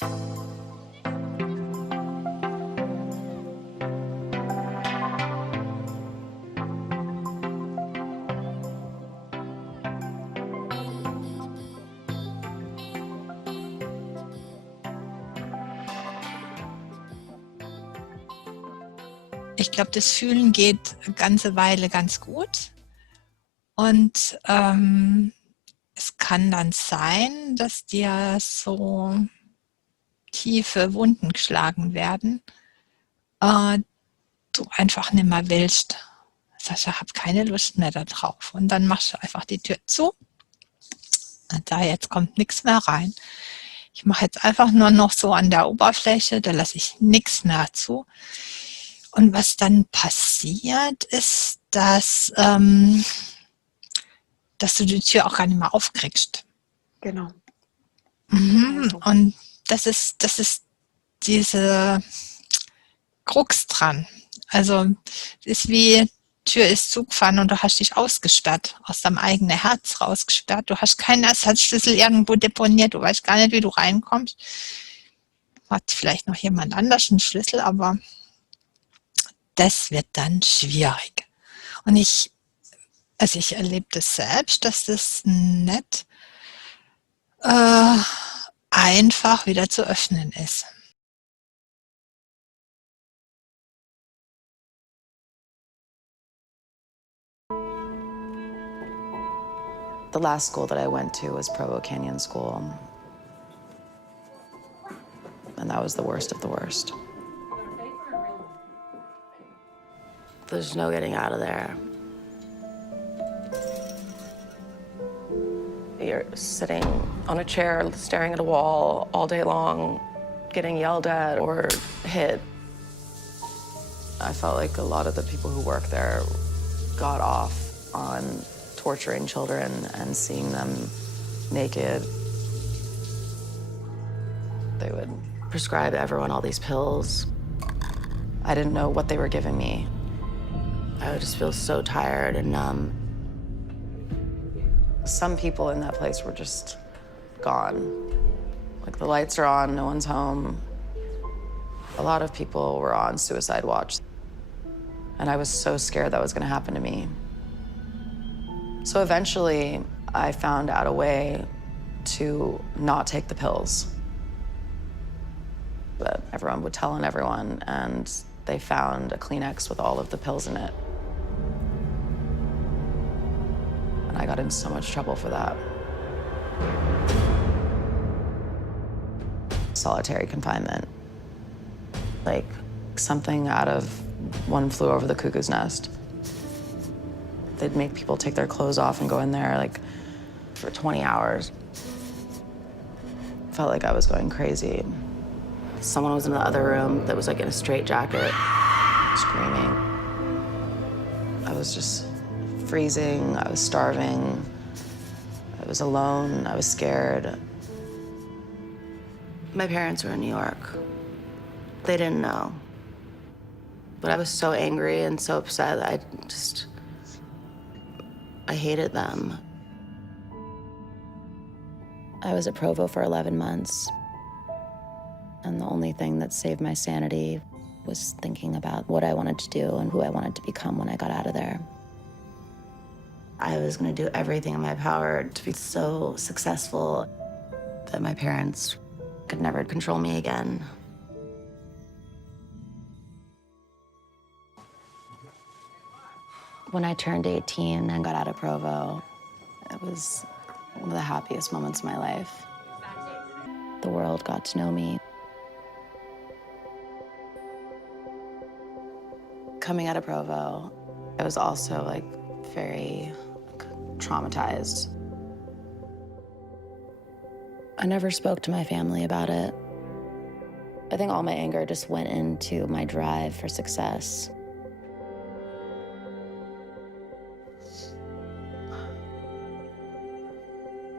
Ich glaube, das Fühlen geht eine ganze Weile ganz gut. Und es kann dann sein, dass dir so tiefe Wunden geschlagen werden, du einfach nicht mehr willst. Sagst, ich habe keine Lust mehr da drauf. Und dann machst du einfach die Tür zu. Und da jetzt kommt nichts mehr rein. Ich mache jetzt einfach nur noch so an der Oberfläche, da lasse ich nichts mehr zu. Und was dann passiert, ist, dass du die Tür auch gar nicht mehr aufkriegst. Genau. Und das ist diese Krux dran. Also es ist wie, Tür ist zugefahren und du hast dich ausgesperrt, aus deinem eigenen Herz rausgesperrt. Du hast keinen Ersatzschlüssel irgendwo deponiert, du weißt gar nicht, wie du reinkommst. Hat vielleicht noch jemand anders einen Schlüssel, aber das wird dann schwierig. Und ich erlebe das selbst, dass das nicht einfach wieder zu öffnen ist. The last school that I went to was Provo Canyon School. And that was the worst of the worst. There's no getting out of there. You're sitting on a chair, staring at a wall all day long, getting yelled at or hit. I felt like a lot of the people who work there got off on torturing children and seeing them naked. They would prescribe everyone all these pills. I didn't know what they were giving me. I would just feel so tired and numb. Some people in that place were just gone. Like the lights are on, no one's home. A lot of people were on suicide watch. And I was so scared that was gonna happen to me. So eventually, I found out a way to not take the pills. But everyone would tell on everyone, and they found a Kleenex with all of the pills in it. And I got in so much trouble for that. Solitary confinement. Like something out of One Flew Over the Cuckoo's Nest. They'd make people take their clothes off and go in there like for 20 hours. Felt like I was going crazy. Someone was in the other room that was like in a straitjacket, screaming. I was just freezing, I was starving, I was alone, I was scared. My parents were in New York. They didn't know. But I was so angry and so upset that I hated them. I was at Provo for 11 months. And the only thing that saved my sanity was thinking about what I wanted to do and who I wanted to become when I got out of there. I was going to do everything in my power to be so successful that my parents could never control me again. When I turned 18 and got out of Provo, it was one of the happiest moments of my life. The world got to know me. Coming out of Provo, I was also like very traumatized. I never spoke to my family about it. I think all my anger just went into my drive for success.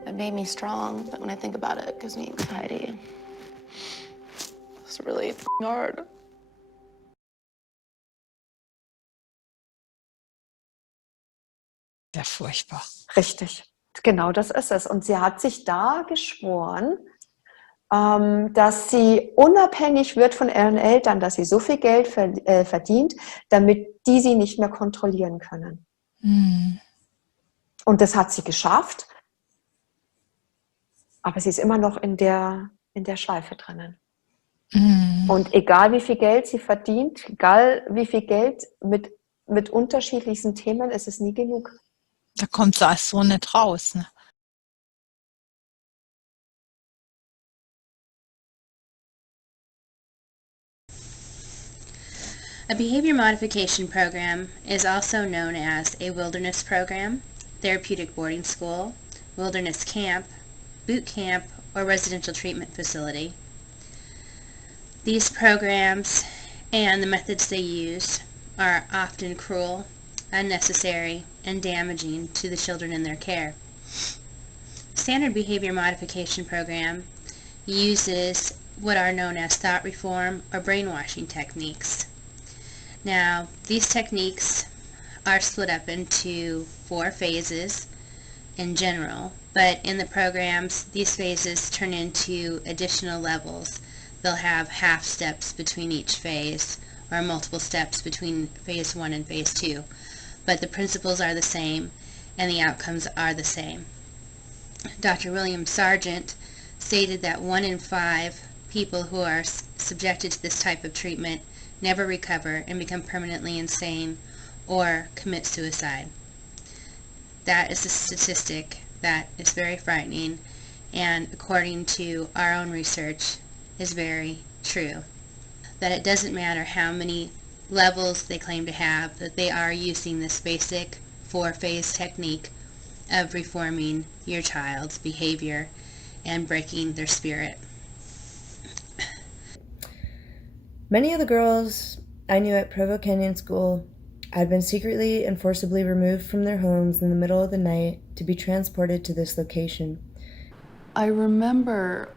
It made me strong, but when I think about it, it gives me anxiety. It's really hard. Ja, furchtbar. Richtig, genau das ist es. Und sie hat sich da geschworen, dass sie unabhängig wird von ihren Eltern, dass sie so viel Geld verdient, damit die sie nicht mehr kontrollieren können. Und das hat sie geschafft, aber sie ist immer noch in der Schleife drinnen. Und egal wie viel Geld sie verdient, egal wie viel Geld mit unterschiedlichsten Themen, ist es nie genug. Da kommt sie als so nicht raus. Ne? A behavior modification program is also known as a wilderness program, therapeutic boarding school, wilderness camp, boot camp, or residential treatment facility. These programs and the methods they use are often cruel, unnecessary, and damaging to the children in their care. Standard behavior modification program uses what are known as thought reform or brainwashing techniques. Now, these techniques are split up into 4 phases in general, but in the programs, these phases turn into additional levels. They'll have half steps between each phase, or multiple steps between phase 1 and phase 2. But the principles are the same, and the outcomes are the same. Dr. William Sargent stated that 1 in 5 people who are subjected to this type of treatment never recover and become permanently insane or commit suicide. That is a statistic that is very frightening, and according to our own research, is very true. That it doesn't matter how many levels they claim to have, that they are using this basic 4-phase technique of reforming your child's behavior and breaking their spirit. Many of the girls I knew at Provo Canyon School had been secretly and forcibly removed from their homes in the middle of the night to be transported to this location. I remember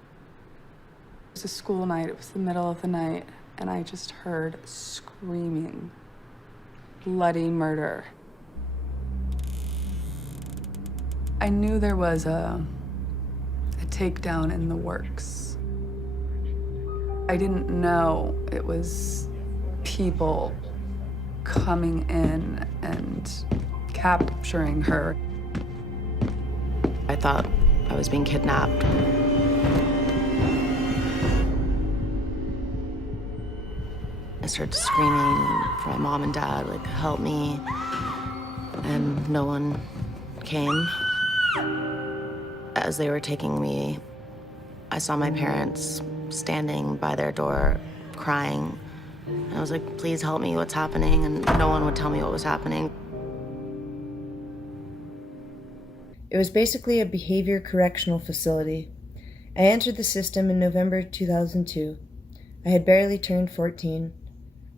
it was a school night, it was the middle of the night, and I just heard screaming, bloody murder. I knew there was a takedown in the works. I didn't know it was people coming in and capturing her. I thought I was being kidnapped. I started screaming for my mom and dad, like, help me, and no one came. As they were taking me, I saw my parents standing by their door, crying. And I was like, please help me, what's happening? And no one would tell me what was happening. It was basically a behavior correctional facility. I entered the system in November 2002. I had barely turned 14.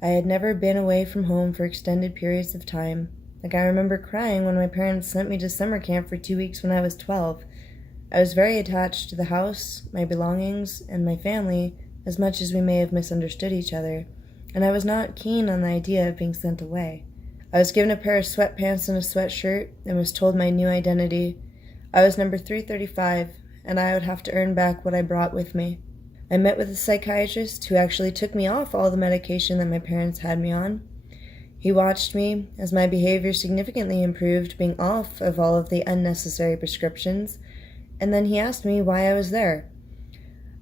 I had never been away from home for extended periods of time. Like, I remember crying when my parents sent me to summer camp for 2 weeks when I was 12. I was very attached to the house, my belongings, and my family, as much as we may have misunderstood each other, and I was not keen on the idea of being sent away. I was given a pair of sweatpants and a sweatshirt and was told my new identity. I was number 335, and I would have to earn back what I brought with me. I met with a psychiatrist who actually took me off all the medication that my parents had me on. He watched me as my behavior significantly improved, being off of all of the unnecessary prescriptions, and then he asked me why I was there.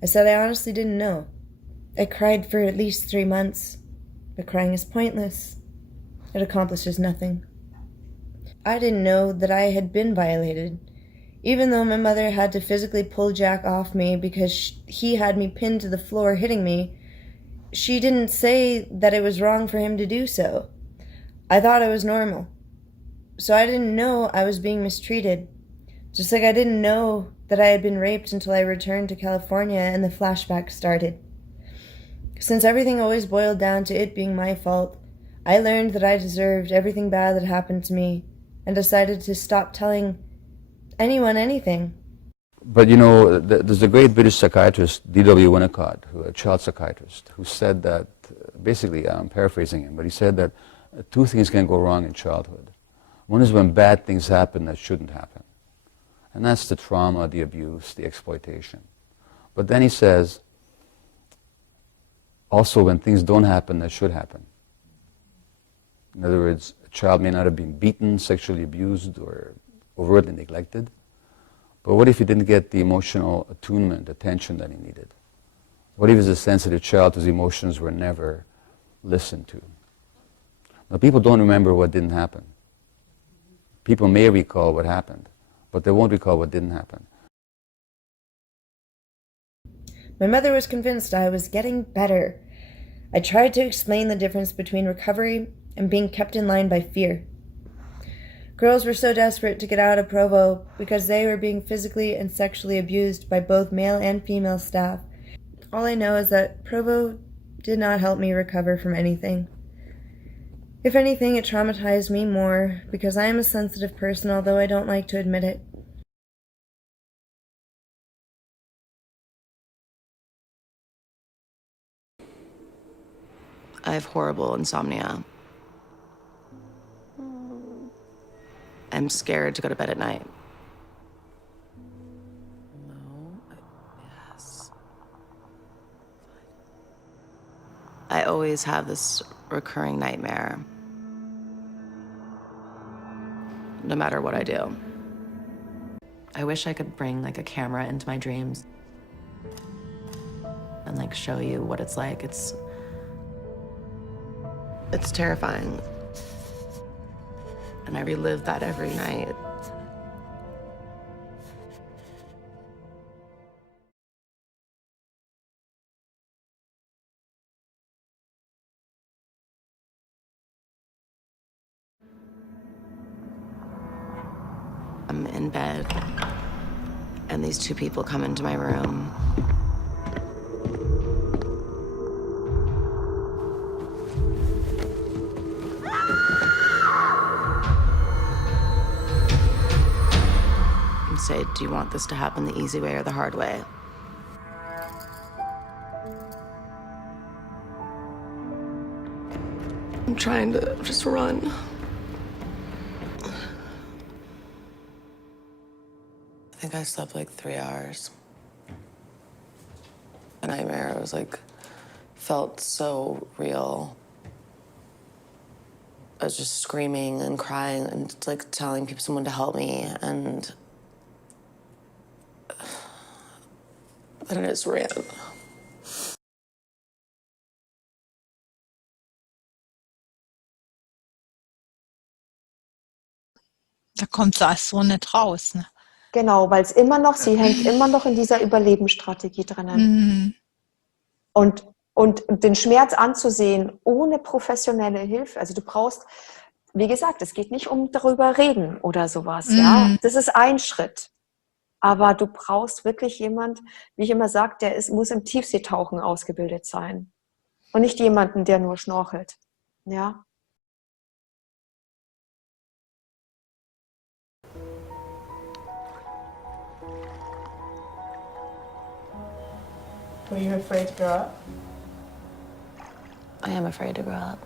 I said I honestly didn't know. I cried for at least 3 months, but crying is pointless. It accomplishes nothing. I didn't know that I had been violated. Even though my mother had to physically pull Jack off me because he had me pinned to the floor hitting me, she didn't say that it was wrong for him to do so. I thought I was normal. So I didn't know I was being mistreated. Just like I didn't know that I had been raped until I returned to California and the flashback started. Since everything always boiled down to it being my fault, I learned that I deserved everything bad that happened to me and decided to stop telling anyone anything. But you know, there's a great British psychiatrist, D.W. Winnicott, a child psychiatrist, who said that, basically, I'm paraphrasing him, but he said that 2 things can go wrong in childhood. One is when bad things happen that shouldn't happen. And that's the trauma, the abuse, the exploitation. But then he says, also when things don't happen that should happen. In other words, a child may not have been beaten, sexually abused, or overtly neglected, but what if he didn't get the emotional attunement, attention that he needed? What if he's a sensitive child whose emotions were never listened to? Now, people don't remember what didn't happen. People may recall what happened, but they won't recall what didn't happen. My mother was convinced I was getting better. I tried to explain the difference between recovery and being kept in line by fear. Girls were so desperate to get out of Provo because they were being physically and sexually abused by both male and female staff. All I know is that Provo did not help me recover from anything. If anything, it traumatized me more because I am a sensitive person, although I don't like to admit it. I have horrible insomnia. I'm scared to go to bed at night. No, yes. I always have this recurring nightmare, no matter what I do. I wish I could bring like a camera into my dreams and like show you what it's like. It's terrifying. And I relive that every night. I'm in bed, and these two people come into my room. And say, do you want this to happen the easy way or the hard way? I'm trying to just run. I think I slept like 3 hours. The nightmare was like, felt so real. I was just screaming and crying and like telling people, someone to help me, and then I just ran. Da kommt sie als so nicht raus. Ne? Genau, weil es immer noch, sie hängt immer noch in dieser Überlebensstrategie drinnen. Und den Schmerz anzusehen ohne professionelle Hilfe, also du brauchst, wie gesagt, es geht nicht um darüber reden oder sowas, ja, das ist ein Schritt. Aber du brauchst wirklich jemand, wie ich immer sage, muss im Tiefseetauchen ausgebildet sein. Und nicht jemanden, der nur schnorchelt. Ja. Were you afraid to grow up? I am afraid to grow up.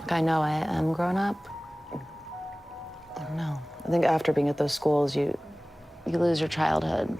Like, I know I am grown up. I don't know. I think after being at those schools, you lose your childhood.